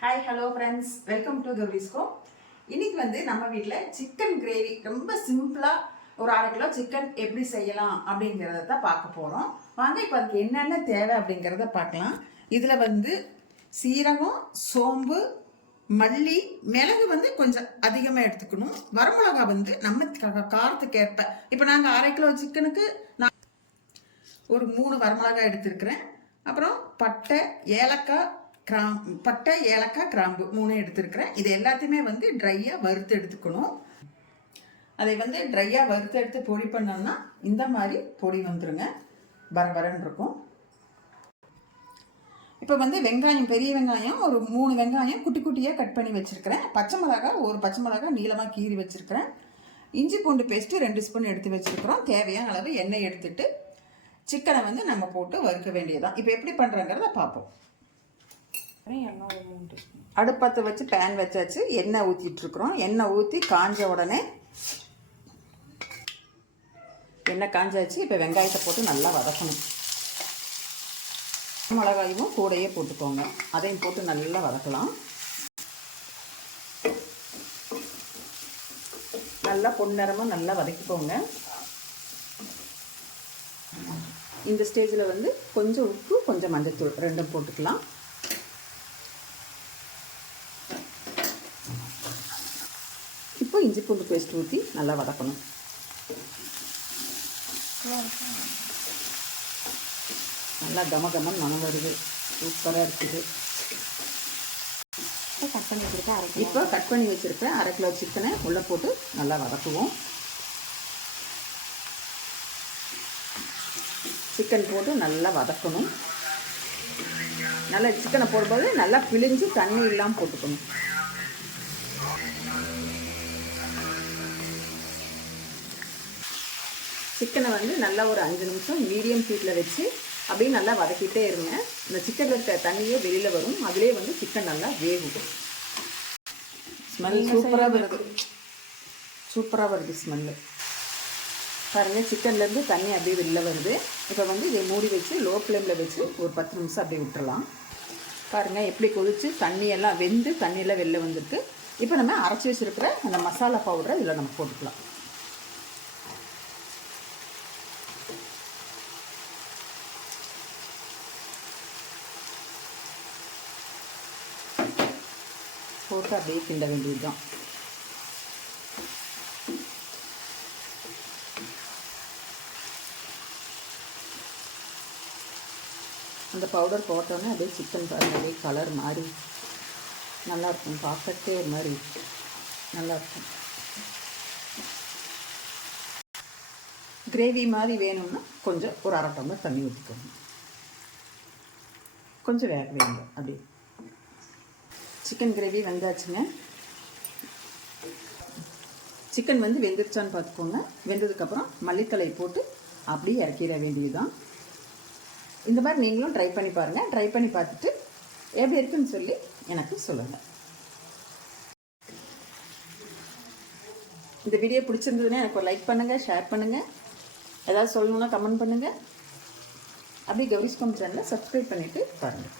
Hi hello friends, welcome to கௌரிஸ்கோ. இன்னைக்கு நம்ம வீட்டில் சிக்கன் கிரேவி ரொம்ப சிம்பிளாக ஒரு 1/2 கிலோ சிக்கன் எப்படி செய்யலாம் அப்படிங்கிறத தான் பார்க்க போகிறோம். வாங்க இப்போ அதுக்கு என்னென்ன தேவை அப்படிங்கிறத பார்க்கலாம். இதில் சீரகம், சோம்பு, மல்லி, மிளகு கொஞ்சம் அதிகமாக எடுத்துக்கணும். வரமிளகா நம்ம காரத்துக்கு ஏற்ப. இப்போ நாங்கள் 1/2 கிலோ சிக்கனுக்கு நான் ஒரு 3 வரமிளகாய் எடுத்துருக்கிறேன். அப்புறம் பட்டை, ஏலக்காய், கிராம்பு 3 எடுத்துருக்கிறேன். இது எல்லாத்தையுமே ட்ரையாக வறுத்து எடுத்துக்கணும். அதை ட்ரையாக வறுத்து எடுத்து பொடி பண்ணோம்னா இந்த மாதிரி பொடி வந்துருங்க, பரபரன்னு இருக்கும். இப்போ வெங்காயம், பெரிய வெங்காயம் ஒரு 3 வெங்காயம் குட்டி குட்டியாக கட் பண்ணி வச்சுருக்கிறேன். ஒரு பச்சை மிளகாய் நீளமாக கீறி வச்சுருக்கிறேன். இஞ்சி பூண்டு பேஸ்ட்டு 2 ஸ்பூன் எடுத்து வச்சுருக்கிறோம். தேவையான அளவு எண்ணெய் எடுத்துட்டு சிக்கனை நம்ம போட்டு வறுக்க வேண்டியதான். இப்போ எப்படி பண்ணுறங்கிறத பார்ப்போம். அடுப்பத்தை வச்சு பேன் வச்சாச்சு. எண்ணெய் ஊற்றிட்டுருக்குறோம். எண்ணெய் ஊற்றி காஞ்ச உடனே எண்ணெய் காஞ்சாச்சு. இப்போ வெங்காயத்தை போட்டு நல்லா வதக்கணும். மிளகாயும் கூடையே போட்டுக்கோங்க. அதையும் போட்டு நல்லா வதக்கலாம். நல்லா பொன்னிறமாக நல்லா வதக்கிக்கோங்க. இந்த ஸ்டேஜில் கொஞ்சம் உப்பு, கொஞ்சம் மஞ்சத்தூள் 2 போட்டுக்கலாம். இப்போ இஞ்சி பூண்டு பேஸ்ட் ஊற்றி நல்லா வதக்கணும். நல்லா கமகமன்னு மனம் வருது, சூப்பராக இருக்குது. இப்போ கட் பண்ணி வச்சுருக்கேன் 1/2 கிலோ சிக்கனை உள்ளே போட்டு நல்லா வதக்குவோம். சிக்கன் போட்டு நல்லா வதக்கணும். நல்லா சிக்கனை போடும்போது நல்லா பிழிஞ்சு தண்ணி இல்லாமல் போட்டுக்கணும். சிக்கனை நல்லா ஒரு 5 நிமிஷம் மீடியம் ஹீட்டில் வச்சு அப்படியே நல்லா வதக்கிட்டே இருங்க. இந்த சிக்கனில் இருக்க தண்ணியே வெளியில் வரும். அதிலே சிக்கன் நல்லா வேகும். ஸ்மெல் சூப்பராக வருது ஸ்மெல்லு. பாருங்கள், சிக்கன்லேருந்து தண்ணி அப்படியே வெளியில் வருது. இப்போ இதை மூடி வச்சு லோ ஃப்ளேமில் வச்சு ஒரு 10 நிமிஷம் அப்படியே விட்டுறலாம். பாருங்கள் எப்படி கொதிச்சு தண்ணியெல்லாம் வெந்து தண்ணியெல்லாம் வெளில வந்துருக்கு. இப்போ நம்ம அரைச்சி வச்சுருக்கிற அந்த மசாலா பவுடரை இதில் நம்ம போட்டுக்கலாம். போட்டு அப்படியே கிண்ட வேண்டியது தான். அந்த பவுடர் போட்டோன்னே அப்படியே சிக்கன் பாருங்கள் அப்படியே கலர் மாதிரி நல்லாயிருக்கும். பார்க்கறதுக்கே ஒரு மாதிரி நல்லாயிருக்கும். கிரேவி மாதிரி வேணும்னா கொஞ்சம் ஒரு 1/2 டம்ளர் தண்ணி ஊற்றிக்கோங்க. கொஞ்சம் வேக வேங்க. அப்படியே சிக்கன் கிரேவி வெந்தாச்சுங்க. சிக்கன் வெந்துருச்சான்னு பார்த்துக்கோங்க. வெந்ததுக்கப்புறம் மல்லித்தலை போட்டு அப்படியே இறக்கிட வேண்டியதுதான். இந்த மாதிரி நீங்களும் ட்ரை பண்ணி பாருங்கள். ட்ரை பண்ணி பார்த்துட்டு எப்படி இருக்குன்னு சொல்லி எனக்கு சொல்லுங்கள். இந்த வீடியோ பிடிச்சிருந்ததுன்னா எனக்கு ஒரு லைக் பண்ணுங்கள், ஷேர் பண்ணுங்கள். ஏதாவது சொல்லணுன்னா கமெண்ட் பண்ணுங்கள். அப்படியே கௌரிஸ்கோ சேனலை சப்ஸ்கிரைப் பண்ணிவிட்டு பாருங்கள்.